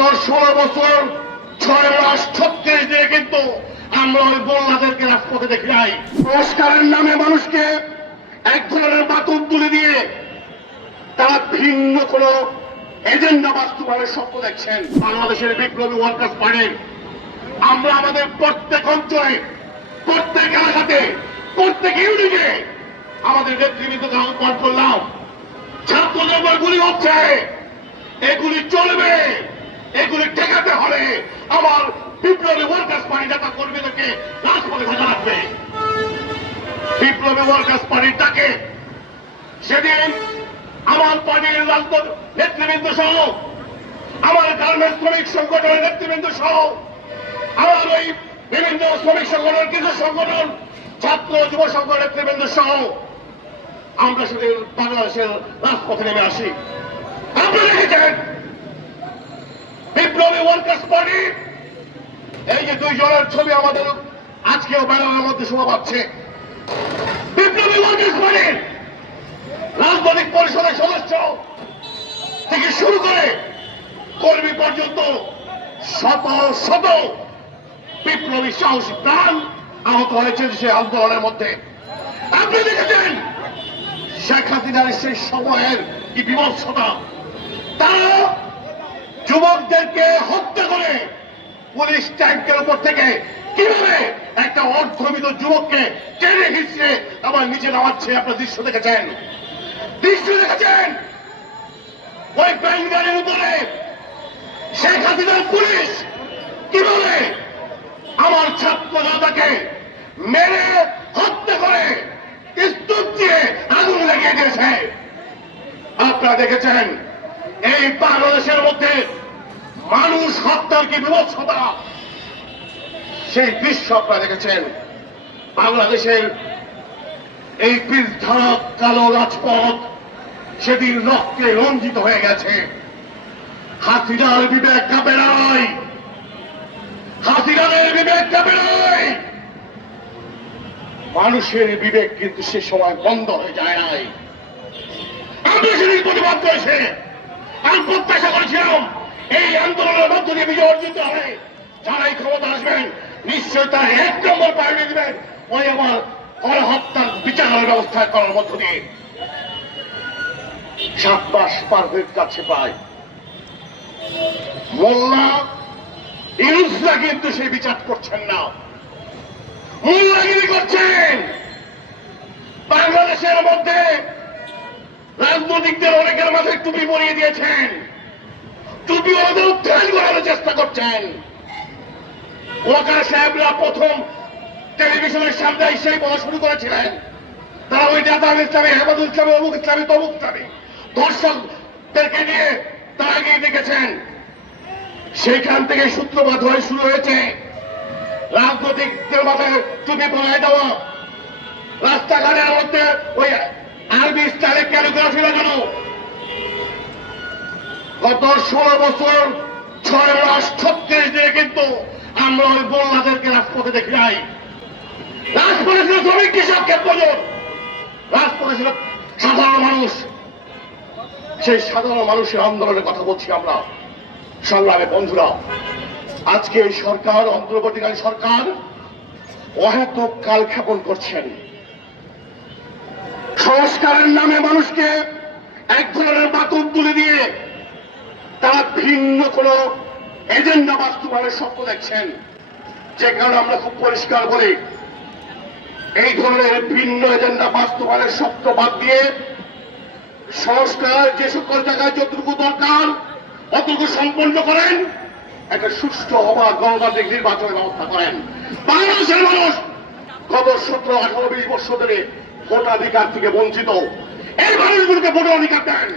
গত 16 বছর 6 মাস 36 দিনে কিন্তু আমরা ওই বন্যাদেরকে রাজপথে দেখি নাই। সংস্কারের নামে মানুষকে এক ধরনের বাতুল তুলে দিয়ে তারা ভিন্ন কোন এজেন্ডা বাস্তবায়নের স্বপ্ন দেখছেন। বাংলাদেশের বিপ্লবী ওয়ার্কার্স পার্টির আমরা আমাদের প্রত্যেক অঞ্চলে, প্রত্যেক এলাকাতে, প্রত্যেক ইউনিটে আমাদের নেতৃবৃন্দকে আহ্বান করলাম, ছাত্রদের উপর গুলি হচ্ছে, এগুলি চলবে, এগুলি ঠেকাতে হলে আমার বিপ্লবী ওয়ার্কার্স পার্টি নেতা কর্মীদেরকে রাজপথে থাকা রাখবে। বিপ্লবী ওয়ার্কার্স পার্টির ডাকে সেদিন আমার পার্টির রাজপথ নেতৃবৃন্দ সহ, আমার গার্মেন্টস শ্রমিক সংগঠনের নেতৃবৃন্দ সহ, আমার ওই বিভিন্ন শ্রমিক সংগঠন, কৃষক সংগঠন, ছাত্র যুব সংগঠনের নেতৃবৃন্দ সহ আমরা সেদিন বাংলাদেশের রাজপথে নেমে আসি। আপনি দেখেছেন বিপ্লবী ওয়ার্কার্স পার্টি এই যে 2 জনের ছবি আমাদের আজকেও ব্যানারের মধ্যে শোভা পাচ্ছে। বিপ্লবী ওয়ার্কার্স পার্টির রাজনৈতিক পরিষদের সদস্য থেকে শুরু করে কর্মী পর্যন্ত শত শত বিপ্লবী সাহসী প্রাণ আহত হয়েছে সে আন্দোলনের মধ্যে। আপনি দেখেছেন শেখ হাসিনার সেই সময়ের কি বিভৎসতা। তারা যুবকদেরকে হত্যা করে পুলিশ ট্যাঙ্কের উপর থেকে কিভাবে একটা অর্ধবিত যুবককে টেনে হিঁচড়ে আবার নিচে নামাচ্ছে। আপনার দৃশ্য দেখেছেন, ওই ব্যাংক গাড়ির উপরে শেখ হাসিনার পুলিশ কিভাবে আমার ছাত্র জনতাকে মেরে হত্যা করে স্তূপ দিয়ে আগুন লাগিয়ে দিয়েছে। আপনারা দেখেছেন এই বাংলাদেশের মধ্যে মানুষ হত্যার কি বিভৎসতা, সেই দৃশ্য আপনারা দেখেছেন। বাংলাদেশের এই পিচঢালা কালো রাজপথ সেদিন রক্তে রঞ্জিত হয়ে গেছে। হাসিনার বিবেক কাঁপে নাই, হাসিনার বিবেক কাঁপে নাই, মানুষের বিবেক কিন্তু সে সময় বন্ধ হয়ে যায় নাই। আমরা সেদিন প্রতিবাদ করেছে, আমি প্রত্যাশা করেছিলাম এই আন্দোলনের মধ্য দিয়ে বিজয় অর্জিত হবে। যারাই ক্ষমতা আসবেন নিশ্চয় তার 1 নম্বর প্রায়োরিটি দিবেন ওই আমার গণহত্যার বিচারের ব্যবস্থা করার মধ্য দিয়ে। 7 মাস পার হয়ে কাছে পায়, মোল্লা ইউনুসরা কিন্তু সেই বিচার করছেন না, মোল্লাগিরি করছেন। বাংলাদেশের মধ্যে রাজনৈতিকদের অনেকের মাথায় টুপি পরিয়ে দিয়েছেন, টুপি ওদের উত্থান করানোর চেষ্টা করছেন। ওয়াকার সাহেবরা প্রথম টেলিভিশনের সামনে সেই বলা শুরু করেছিলেন, তারা ওই জাতাল ইসলামী, হেমাদুল ইসলামী, অমুক ইসলামী, তমুক ইসলামী দর্শকদেরকে নিয়ে তারা গিয়ে দেখেছেন। সেইখান থেকে সূত্রপাত হয়ে শুরু হয়েছে রাজনৈতিকদের মাথায় টুপি পরায় দেওয়া, রাস্তাঘাটের মধ্যে ওই আরবি স্টাইলে ক্যালিগ্রাফি লাগানো। গত 16 বছর 6 মাস 36 দিনে কিন্তু আমরা ওই বন্যাদেরকে রাজপথে দেখি নাই। রাজপথে ছিল শ্রমিক, কৃষক, ক্ষেত মজুর, রাজপথে ছিল সাধারণ মানুষ। সেই সাধারণ মানুষের আন্দোলনের কথা বলছি আমরা। সংগ্রামে বন্ধুরা, আজকে এই সরকার, অন্তর্বর্তীকালীন সরকার অহেতুক কালক্ষেপণ করছেন। সংস্কারের নামে মানুষকে এক ধরনের বাতুল তুলে দিয়ে তারা ভিন্ন কোন এজেন্ডা বাস্তবায়নের স্বপ্ন দেখছেন। যে কারণে আমরা খুব পরিষ্কার বলি, এই ধরনের ভিন্ন এজেন্ডা বাস্তবায়নের স্বপ্ন বাদ দিয়ে সংস্কার যে সকল জায়গায় যতটুকু দরকার অতটুকু সম্পন্ন করেন, একটা সুষ্ঠু অবাধ গণতান্ত্রিক নির্বাচনের ব্যবস্থা করেন। বাংলাদেশের মানুষ গত 17, 18, 20 বছর ধরে ভোটাধিকার থেকে বঞ্চিত। এই মানুষগুলোকে ভোটাধিকার দেন।